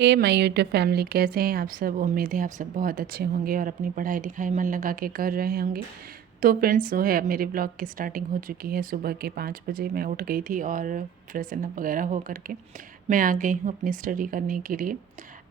A my YouTube family, कैसे हैं आप सब। उम्मीद है आप सब बहुत अच्छे होंगे और अपनी पढ़ाई लिखाई मन लगा के कर रहे होंगे। तो फ्रेंड्स, वो है अब मेरे ब्लॉग की स्टार्टिंग हो चुकी है। सुबह के 5 बजे मैं उठ गई थी और फ्रेशन अप वगैरह हो करके मैं आ गई हूँ अपनी स्टडी करने के लिए।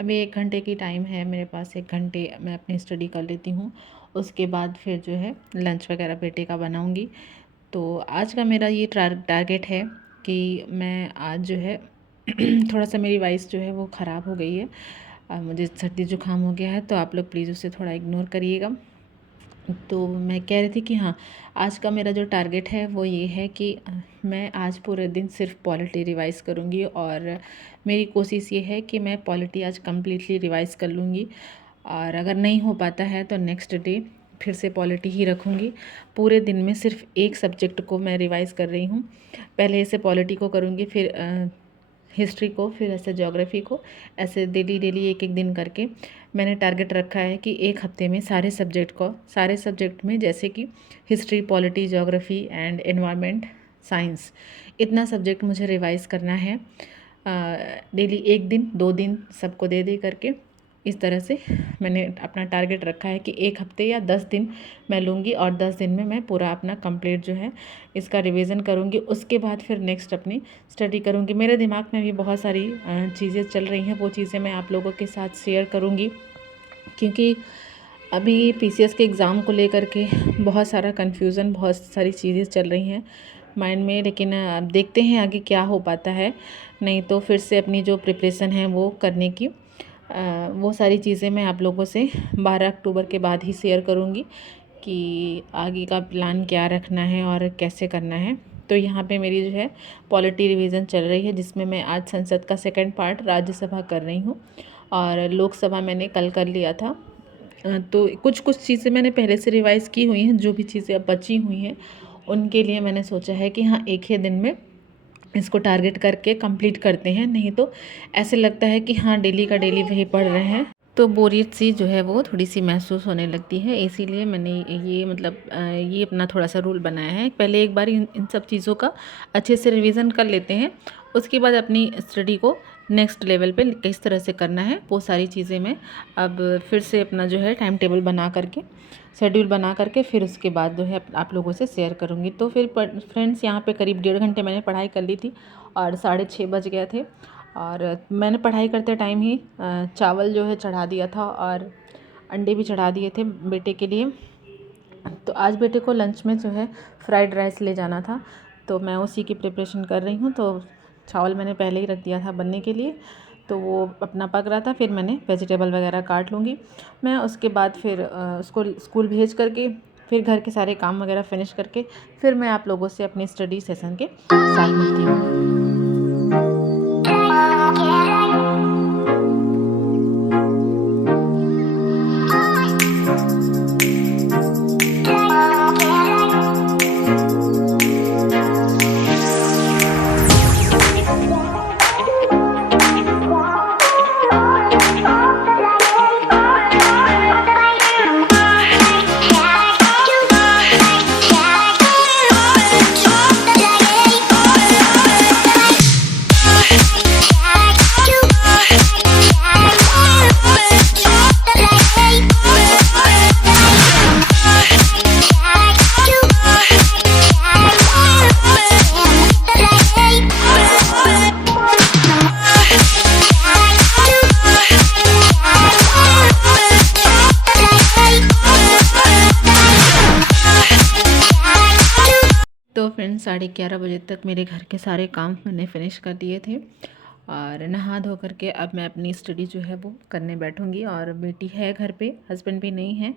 अभी 1 घंटे की टाइम है मेरे पास। 1 घंटे मैं अपनी स्टडी कर लेती हूँ। उसके बाद फिर जो है लंच वगैरह बेटे का बनाऊँगी। तो आज का मेरा ये टारगेट है कि मैं आज जो है थोड़ा सा मेरी वॉइस जो है वो ख़राब हो गई है। मुझे सर्दी जुकाम हो गया है, तो आप लोग प्लीज़ उसे थोड़ा इग्नोर करिएगा। तो मैं कह रही थी कि हाँ, आज का मेरा जो टारगेट है वो ये है कि मैं आज पूरे दिन सिर्फ पॉलिटी रिवाइज़ करूँगी और मेरी कोशिश ये है कि मैं पॉलिटी आज कम्प्लीटली रिवाइज़ कर लूँगी। और अगर नहीं हो पाता है तो नेक्स्ट डे फिर से पॉलिटी ही रखूँगी। पूरे दिन में सिर्फ एक सब्जेक्ट को मैं रिवाइज़ कर रही हूँ। पहले ऐसे पॉलिटी को करूँगी, फिर हिस्ट्री को, फिर ऐसे ज्योग्राफी को, ऐसे डेली डेली एक एक दिन करके मैंने टारगेट रखा है कि एक हफ्ते में सारे सब्जेक्ट में, जैसे कि history, polity, geography and environment, science, इतना सब्जेक्ट मुझे रिवाइज़ करना है। डेली 1 दिन 2 दिन सबको दे दे करके इस तरह से मैंने अपना टारगेट रखा है कि 1 हफ्ते या 10 दिन मैं लूँगी और 10 दिन में मैं पूरा अपना कंप्लीट जो है इसका रिवीजन करूँगी। उसके बाद फिर नेक्स्ट अपनी स्टडी करूँगी। मेरे दिमाग में भी बहुत सारी चीज़ें चल रही हैं, वो चीज़ें मैं आप लोगों के साथ शेयर करूँगी, क्योंकि अभी पीसीएस के एग्ज़ाम को लेकर के बहुत सारा कन्फ्यूज़न, बहुत सारी चीज़ें चल रही हैं माइंड में। लेकिन अब देखते हैं आगे क्या हो पाता है। नहीं तो फिर से अपनी जो प्रिपरेशन है वो करने की वो सारी चीज़ें मैं आप लोगों से 12 अक्टूबर के बाद ही शेयर करूँगी कि आगे का प्लान क्या रखना है और कैसे करना है। तो यहाँ पे मेरी जो है पॉलिटी रिवीजन चल रही है, जिसमें मैं आज संसद का सेकंड पार्ट राज्यसभा कर रही हूँ और लोकसभा मैंने कल कर लिया था। तो कुछ कुछ चीज़ें मैंने पहले से रिवाइज़ की हुई हैं। जो भी चीज़ें अब बची हुई हैं उनके लिए मैंने सोचा है कि हाँ, एक ही दिन में इसको टारगेट करके कंप्लीट करते हैं। नहीं तो ऐसे लगता है कि हाँ, डेली का डेली वही पढ़ रहे हैं, तो बोरियत सी जो है वो थोड़ी सी महसूस होने लगती है। इसीलिए मैंने ये मतलब ये अपना थोड़ा सा रूल बनाया है। पहले एक बार इन सब चीज़ों का अच्छे से रिवीजन कर लेते हैं, उसके बाद अपनी स्टडी को नेक्स्ट लेवल पे किस तरह से करना है वो सारी चीज़ें मैं अब फिर से अपना जो है टाइम टेबल बना करके, शेड्यूल बना करके फिर उसके बाद जो है आप लोगों से शेयर करूँगी। तो फिर फ्रेंड्स, यहाँ पे करीब 1.5 घंटे मैंने पढ़ाई कर ली थी और 6:30 बज गए थे। और मैंने पढ़ाई करते टाइम ही चावल जो है चढ़ा दिया था और अंडे भी चढ़ा दिए थे बेटे के लिए। तो आज बेटे को लंच में जो है फ्राइड राइस ले जाना था, तो मैं उसी की प्रिपरेशन कर रही हूँ। तो चावल मैंने पहले ही रख दिया था बनने के लिए, तो वो अपना पक रहा था। फिर मैंने वेजिटेबल वगैरह काट लूँगी मैं। उसके बाद फिर उसको स्कूल भेज करके फिर घर के सारे काम वगैरह फिनिश करके फिर मैं आप लोगों से अपनी स्टडी सेशन के साथ मिलती हूँ। तो फ्रेंड्स, 11:30 बजे तक मेरे घर के सारे काम मैंने फिनिश कर दिए थे और नहा धो करके अब मैं अपनी स्टडी जो है वो करने बैठूंगी। और बेटी है घर पे, हस्बैंड भी नहीं है,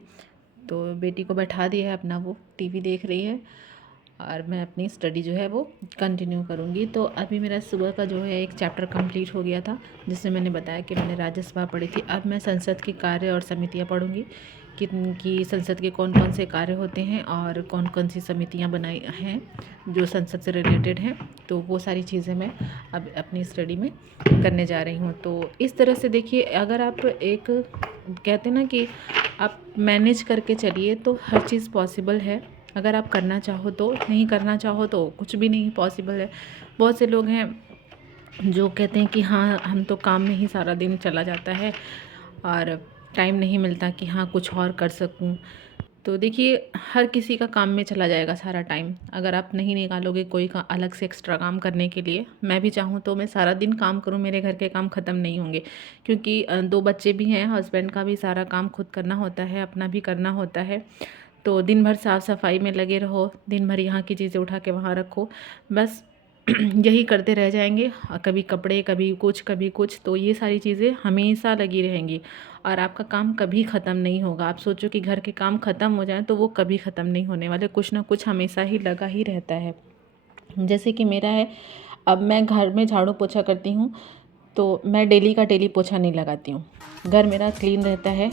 तो बेटी को बैठा दिया है, अपना वो टीवी देख रही है और मैं अपनी स्टडी जो है वो कंटिन्यू करूँगी। तो अभी मेरा सुबह का जो है एक चैप्टर कंप्लीट हो गया था, जिसमें मैंने बताया कि मैंने राज्यसभा पढ़ी थी। अब मैं संसद के कार्य और समितियाँ पढ़ूँगी कि संसद के कौन कौन से कार्य होते हैं और कौन कौन सी समितियाँ बनाई हैं जो संसद से रिलेटेड हैं। तो वो सारी चीज़ें मैं अब अपनी स्टडी में करने जा रही हूँ। तो इस तरह से देखिए, अगर आप एक कहते ना कि आप मैनेज करके चलिए तो हर चीज़ पॉसिबल है। अगर आप करना चाहो तो, नहीं करना चाहो तो कुछ भी नहीं पॉसिबल है। बहुत से लोग हैं जो कहते हैं कि हाँ हम तो काम में ही सारा दिन चला जाता है और टाइम नहीं मिलता कि हाँ कुछ और कर सकूं। तो देखिए हर किसी का काम में चला जाएगा सारा टाइम, अगर आप नहीं निकालोगे कोई का अलग से एक्स्ट्रा काम करने के लिए। मैं भी चाहूँ तो मैं सारा दिन काम करूँ, मेरे घर के काम ख़त्म नहीं होंगे, क्योंकि 2 बच्चे भी हैं, हस्बैंड का भी सारा काम खुद करना होता है, अपना भी करना होता है। तो दिन भर साफ़ सफाई में लगे रहो, दिन भर यहाँ की चीज़ें उठा के वहाँ रखो, बस यही करते रह जाएंगे। कभी कपड़े, कभी कुछ, तो ये सारी चीज़ें हमेशा लगी रहेंगी और आपका काम कभी ख़त्म नहीं होगा। आप सोचो कि घर के काम ख़त्म हो जाएं तो वो कभी ख़त्म नहीं होने वाले, कुछ ना कुछ हमेशा ही लगा ही रहता है। जैसे कि मेरा है, अब मैं घर में झाड़ू पोछा करती हूँ तो मैं डेली का डेली पोछा नहीं लगाती हूँ। घर मेरा क्लीन रहता है,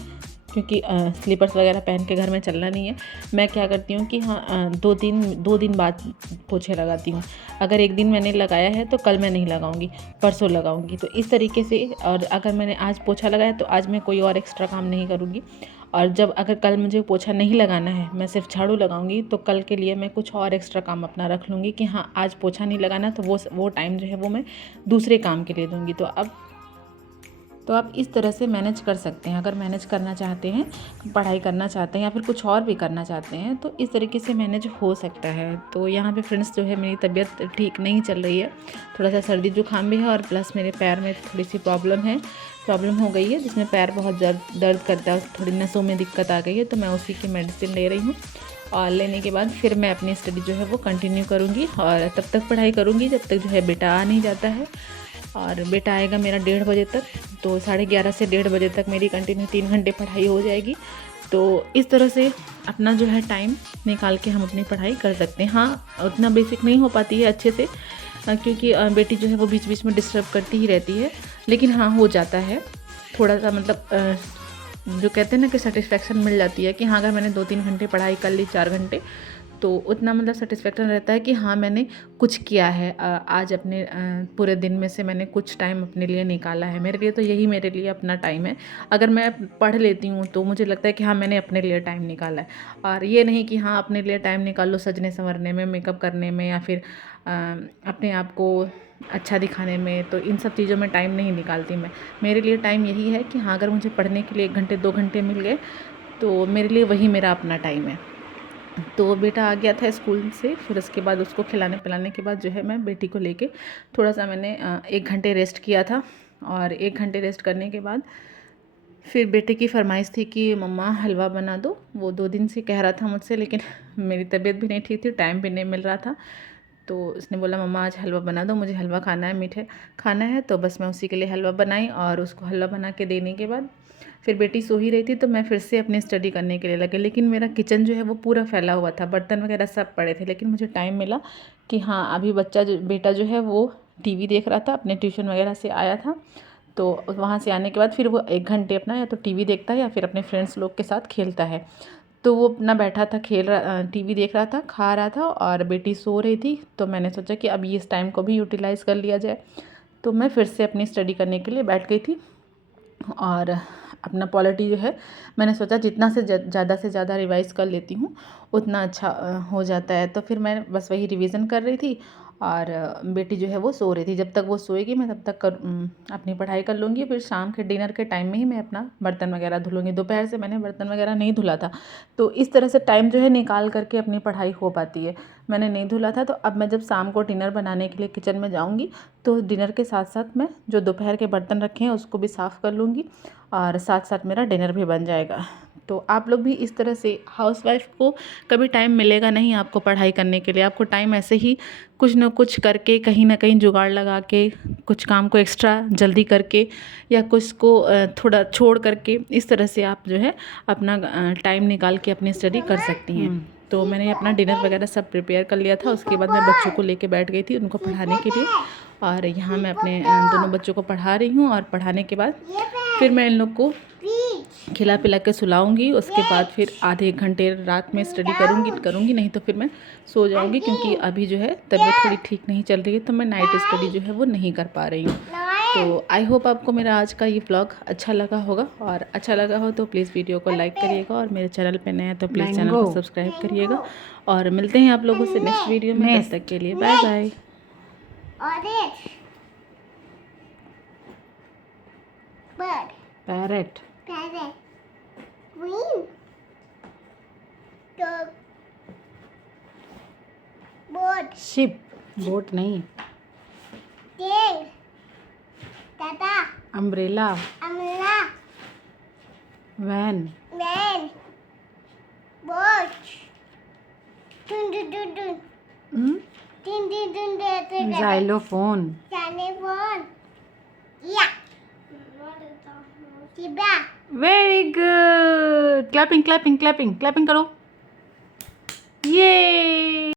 क्योंकि स्लीपर्स वगैरह पहन के घर में चलना नहीं है। मैं क्या करती हूँ कि हाँ 2 दिन बाद पोछे लगाती हूँ। अगर एक दिन मैंने लगाया है तो कल मैं नहीं लगाऊंगी, परसों लगाऊंगी। तो इस तरीके से, और अगर मैंने आज पोछा लगाया तो आज मैं कोई और एक्स्ट्रा काम नहीं करूँगी। और जब अगर कल मुझे पोछा नहीं लगाना है, मैं सिर्फ झाड़ू लगाऊंगी, तो कल के लिए मैं कुछ और एक्स्ट्रा काम अपना रख लूँगी कि हाँ आज पोछा नहीं लगाना, तो वो टाइम जो है वो मैं दूसरे काम के लिए दूँगी। तो आप इस तरह से मैनेज कर सकते हैं। अगर मैनेज करना चाहते हैं, पढ़ाई करना चाहते हैं या फिर कुछ और भी करना चाहते हैं, तो इस तरीके से मैनेज हो सकता है। तो यहाँ पे फ्रेंड्स जो है, मेरी तबीयत ठीक नहीं चल रही है, थोड़ा सा सर्दी जुकाम भी है और प्लस मेरे पैर में थोड़ी सी प्रॉब्लम हो गई है, जिसमें पैर बहुत दर्द करता है, थोड़ी नसों में दिक्कत आ गई है। तो मैं उसी की मेडिसिन ले रही हूँ और लेने के बाद फिर मैं अपनी स्टडी जो है वो कंटिन्यू करूँगी और तब तक पढ़ाई करूँगी जब तक जो है बेटा आ नहीं जाता है। और बेटा आएगा मेरा 1:30 बजे तक, तो 11:30 से 1:30 बजे तक मेरी कंटिन्यू 3 घंटे पढ़ाई हो जाएगी। तो इस तरह से अपना जो है टाइम निकाल के हम अपनी पढ़ाई कर सकते हैं। हाँ उतना बेसिक नहीं हो पाती है अच्छे से, क्योंकि बेटी जो है वो बीच बीच में डिस्टर्ब करती ही रहती है, लेकिन हाँ हो जाता है थोड़ा सा, मतलब जो कहते हैं ना कि सेटिस्फेक्शन मिल जाती है कि हाँ अगर मैंने 2-3 घंटे पढ़ाई कर ली, 4 घंटे, तो उतना मतलब सेटिस्फेक्शन रहता है कि हाँ मैंने कुछ किया है। आज अपने पूरे दिन में से मैंने कुछ टाइम अपने लिए निकाला है। मेरे लिए तो यही मेरे लिए अपना टाइम है। अगर मैं पढ़ लेती हूँ तो मुझे लगता है कि हाँ मैंने अपने लिए टाइम निकाला है, और ये नहीं कि हाँ अपने लिए टाइम निकाल लो सजने संवरने में, मेकअप करने में, या फिर अपने आप को अच्छा दिखाने में। तो इन सब चीज़ों में टाइम नहीं निकालती मैं। मेरे लिए टाइम यही है कि हाँ अगर मुझे पढ़ने के लिए 1 घंटे 2 घंटे मिल गए तो मेरे लिए वही मेरा अपना टाइम है। तो बेटा आ गया था स्कूल से, फिर उसके बाद उसको खिलाने पिलाने के बाद जो है मैं बेटी को लेके थोड़ा सा मैंने 1 घंटे रेस्ट किया था। और 1 घंटे रेस्ट करने के बाद फिर बेटे की फरमाइश थी कि मम्मा हलवा बना दो। वो 2 दिन से कह रहा था मुझसे, लेकिन मेरी तबीयत भी नहीं ठीक थी, टाइम भी नहीं मिल रहा था। तो उसने बोला मम्मा आज हलवा बना दो, मुझे हलवा खाना है, मीठे खाना है। तो बस मैं उसी के लिए हलवा बनाई, और उसको हलवा बना के देने के बाद फिर बेटी सो ही रही थी, तो मैं फिर से अपनी स्टडी करने के लिए लगी। लेकिन मेरा किचन जो है वो पूरा फैला हुआ था, बर्तन वगैरह सब पड़े थे, लेकिन मुझे टाइम मिला कि हाँ अभी बेटा जो है वो टीवी देख रहा था, अपने ट्यूशन वगैरह से आया था। तो वहाँ से आने के बाद फिर वो 1 घंटे अपना या तो टीवी देखता है या फिर अपने फ्रेंड्स लोग के साथ खेलता है। तो वो अपना बैठा था, खेल रहा, टीवी देख रहा था, खा रहा था, और बेटी सो रही थी। तो मैंने सोचा कि अब इस टाइम को भी यूटिलाइज़ कर लिया जाए। तो मैं फिर से अपनी स्टडी करने के लिए बैठ गई थी। और अपना पॉलिटी जो है, मैंने सोचा जितना से ज़्यादा रिवाइज़ कर लेती हूँ उतना अच्छा हो जाता है। तो फिर मैं बस वही रिवीज़न कर रही थी, और बेटी जो है वो सो रही थी। जब तक वो सोएगी मैं तब तक अपनी पढ़ाई कर लूँगी। फिर शाम के डिनर के टाइम में ही मैं अपना बर्तन वगैरह धुलूँगी। दोपहर से मैंने बर्तन वगैरह नहीं धुला था, तो इस तरह से टाइम जो है निकाल करके अपनी पढ़ाई हो पाती है। मैंने नहीं धुला था, तो अब मैं जब शाम को डिनर बनाने के लिए किचन में जाऊँगी तो डिनर के साथ साथ मैं जो दोपहर के बर्तन रखे हैं उसको भी साफ़ कर लूँगी, और साथ साथ मेरा डिनर भी बन जाएगा। तो आप लोग भी इस तरह से, हाउसवाइफ को कभी टाइम मिलेगा नहीं आपको पढ़ाई करने के लिए। आपको टाइम ऐसे ही कुछ न कुछ करके, कहीं ना कहीं जुगाड़ लगा के, कुछ काम को एक्स्ट्रा जल्दी करके, या कुछ को थोड़ा छोड़ करके, इस तरह से आप जो है अपना टाइम निकाल के अपनी स्टडी कर सकती हैं। तो मैंने अपना डिनर वगैरह सब प्रिपेयर कर लिया था। उसके बाद मैं बच्चों को लेके बैठ गई थी उनको पढ़ाने के लिए, और यहाँ मैं अपने दोनों बच्चों को पढ़ा रही हूँ। और पढ़ाने के बाद फिर मैं इन लोग को खिला पिला के सुलाऊंगी। उसके बाद फिर आधे 1 घंटे रात में स्टडी करूँगी, नहीं तो फिर मैं सो जाऊँगी, क्योंकि अभी जो है तबीयत थोड़ी ठीक नहीं चल रही है, तो मैं नाइट स्टडी जो है वो नहीं कर पा रही हूँ। तो आई होप आपको मेरा आज का ये व्लॉग अच्छा लगा होगा, और अच्छा लगा हो तो प्लीज़ वीडियो को लाइक करिएगा, और मेरे चैनल पे नए हैं तो प्लीज़ चैनल को सब्सक्राइब करिएगा। और मिलते हैं आप लोगों से नेक्स्ट वीडियो में, तब तक के लिए bye bye. bird, parrot, parrot, queen, dog, boat, ship, boat नहीं, tail, tata, umbrella, umbrella, van, man, boat, dun dun dun dun, dun dun dun dun dun, xylophone, telephone, yeah, zebra, very good, clapping clapping clapping clapping करो, ये